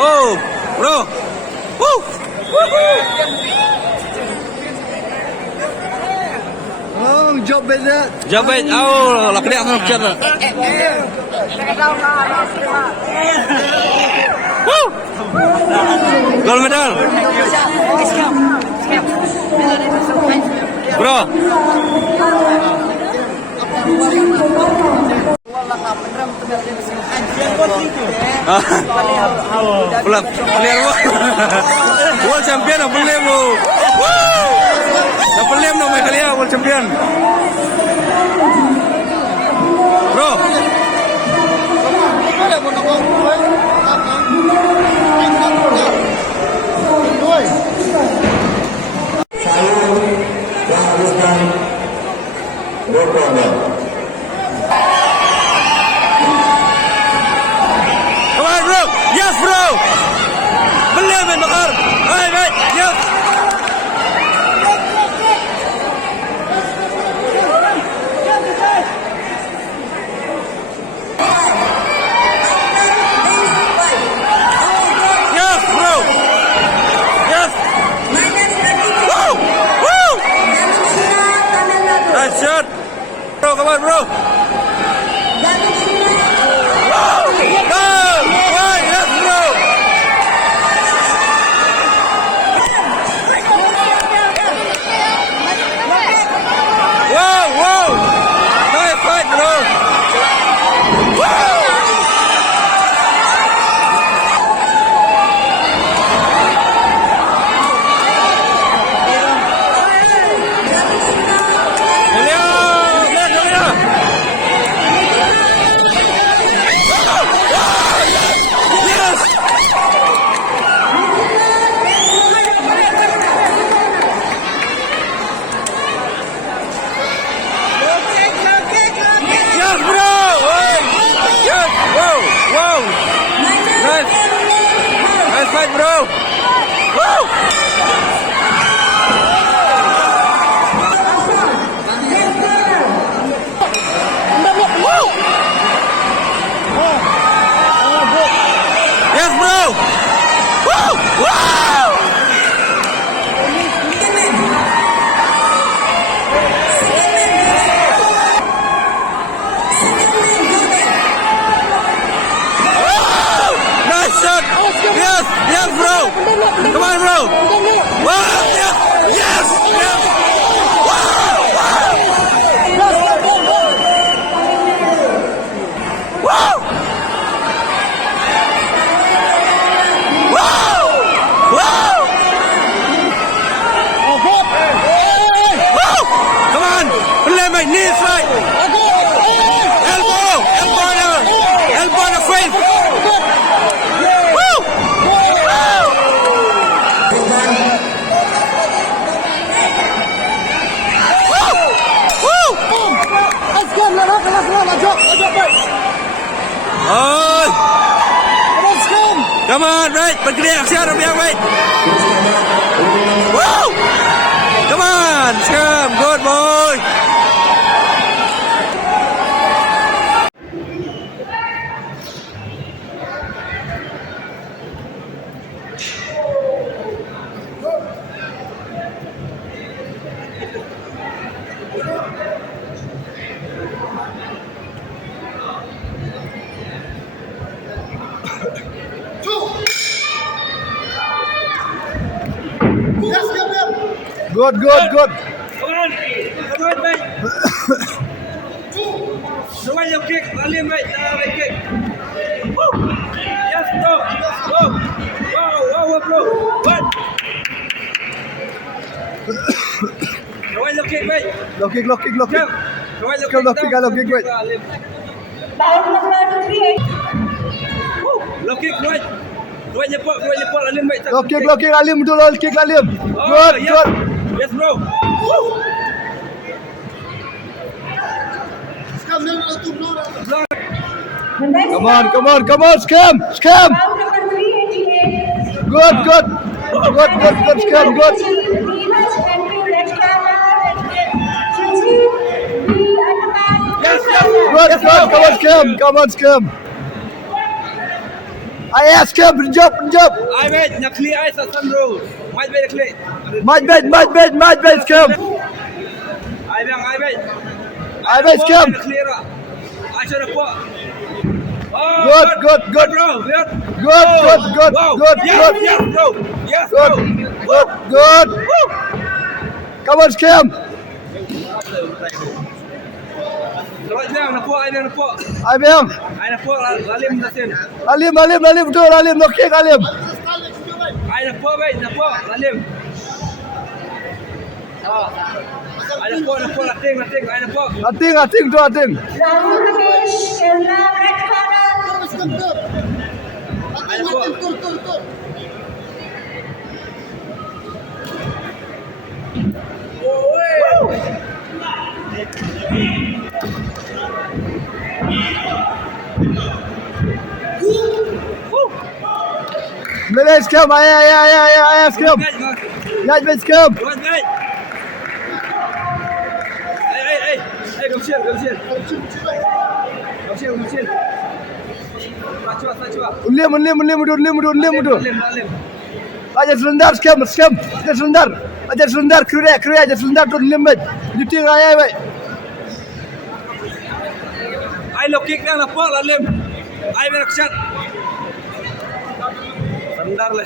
Oh, bro. Woo. Oh, job beda. Jabait. Oh, lah kena nak cakap. Woo. Gold medal. Bro. Pelak, pelak World champion apa pelak lu? Dah pelak nak main kali ya World champion. Bro. Come on, bro. Yes, bro. Believe in Bakar. Hey, mate. Yes. Yes, bro. Yes. Woo. Woo. Nice shot. Bro, come on, bro. Nice fight, bro. Woo! Yes, bro. Woo! Wow! Nice shot. Yes, yes, bro. Come on, bro. Wow, yes, yes, yes. Wow, wow. Wow. Wow. Wow. Wow. Come on. Play my knees right. Elbow. Elbow on the face. Ôi. Come on, right. Pergi action biar wait. Woo! Come on, scum. Good boy. Good. Come on, mate. The way you kick, Ali, mate. Right kick. Woo! Yes, bro. Go. Wow, bro. What? The way you kick, mate. Low kick. The way you kick, Low kick, wait. Woo! Low kick, right. The way you put, Ali, mate. Low kick, Alim. Do low kick, Alim. Good. Yes, bro. Woo! Come on, scam. Good, scam, good. Yes. Good, come on, scam. I ask him, punjab. Ai bet, nak clear ai sasan bro. Mai bet clear. Match bet, scam. Ai bet. Ai bet, scam. Clear ah. Ai sudah kuat. Good. Bro. Good. Good. Yes, bro. Yes, bro. Good. Come on, scam. Right now, nak kuat, nak kuat. IBM. Ai nak kuat, lalim dasin. Alim, betul, Alim, no kick, Alim. Ai nak kuat, lalim. Ai nak kuat, lating, ai nak kuat. Nothing. Rahul Ramesh in the red corner. Ai nak kuat. Millet scam, I scam. Match bet, scam. Right, right. Hey, come chill. Cuba. Unlim. Lalim. Aja selendar scam. Aja selendar kira aja selendar tu limit. Duty raya baik. Ai lo kick dah nak lalim. Ai berak shot. Sandar le.